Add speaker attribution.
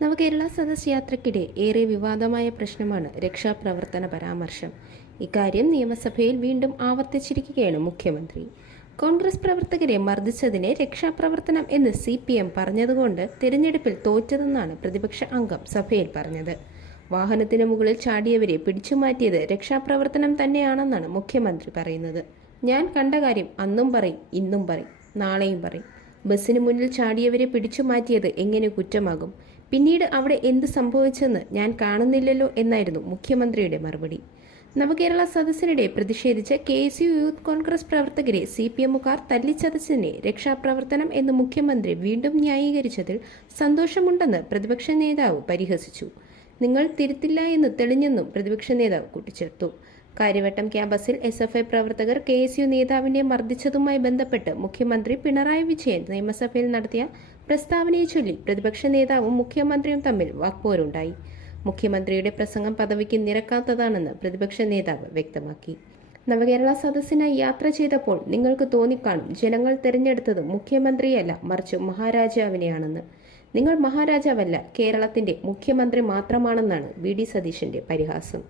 Speaker 1: നവകേരള സദസ് യാത്രക്കിടെ ഏറെ വിവാദമായ പ്രശ്നമാണ് രക്ഷാപ്രവർത്തന പരാമർശം. ഇക്കാര്യം നിയമസഭയിൽ വീണ്ടും ആവർത്തിച്ചിരിക്കുകയാണ് മുഖ്യമന്ത്രി. കോൺഗ്രസ് പ്രവർത്തകരെ മർദ്ദിച്ചതിനെ രക്ഷാപ്രവർത്തനം എന്ന് സി പി എം പറഞ്ഞതുകൊണ്ട് തിരഞ്ഞെടുപ്പിൽ തോറ്റതെന്നാണ് പ്രതിപക്ഷ അംഗം സഭയിൽ പറഞ്ഞത്. വാഹനത്തിന് മുകളിൽ ചാടിയവരെ പിടിച്ചുമാറ്റിയത് രക്ഷാപ്രവർത്തനം തന്നെയാണെന്നാണ് മുഖ്യമന്ത്രി പറയുന്നത്. ഞാൻ കണ്ട കാര്യം അന്നും പറയും ഇന്നും പറയും നാളെയും പറയും. ബസ്സിന് മുന്നിൽ ചാടിയവരെ പിടിച്ചുമാറ്റിയത് എങ്ങനെ കുറ്റമാകും? പിന്നീട് അവിടെ എന്ത് സംഭവിച്ചെന്ന് ഞാൻ കാണുന്നില്ലല്ലോ എന്നായിരുന്നു മുഖ്യമന്ത്രിയുടെ മറുപടി. നവകേരള സദസ്സിനിടെ പ്രതിഷേധിച്ച് K S U youth Congress പ്രവർത്തകരെ സി പി എമ്മുകാർ തല്ലിച്ചതച്ചതിനെ രക്ഷാപ്രവർത്തനം എന്ന് മുഖ്യമന്ത്രി വീണ്ടും ന്യായീകരിച്ചതിൽ സന്തോഷമുണ്ടെന്ന് പ്രതിപക്ഷ നേതാവ് പരിഹസിച്ചു. നിങ്ങൾ തിരുത്തില്ല എന്ന് തെളിഞ്ഞെന്നും പ്രതിപക്ഷ നേതാവ് കൂട്ടിച്ചേർത്തു. കാര്യവട്ടം ക്യാമ്പസിൽ എസ് എഫ് ഐ പ്രവർത്തകർ കെ എസ് യു നേതാവിനെ മർദ്ദിച്ചതുമായി ബന്ധപ്പെട്ട് മുഖ്യമന്ത്രി പിണറായി വിജയൻ നിയമസഭയിൽ നടത്തിയ പ്രസ്താവനയെ ചൊല്ലി പ്രതിപക്ഷ നേതാവും മുഖ്യമന്ത്രിയും തമ്മിൽ വാക്പോരുണ്ടായി. മുഖ്യമന്ത്രിയുടെ പ്രസംഗം പദവിക്ക് നിരക്കാത്തതാണെന്ന് പ്രതിപക്ഷ നേതാവ് വ്യക്തമാക്കി. നവകേരള സദസ്സിനായി യാത്ര ചെയ്തപ്പോൾ നിങ്ങൾക്ക് തോന്നിക്കാണും ജനങ്ങൾ തിരഞ്ഞെടുത്തത് മുഖ്യമന്ത്രിയല്ല മറിച്ച് മഹാരാജാവിനെയാണെന്ന്. നിങ്ങൾ മഹാരാജാവല്ല കേരളത്തിന്റെ മുഖ്യമന്ത്രി മാത്രമാണെന്നാണ് വി ഡി സതീശന്റെ പരിഹാസം.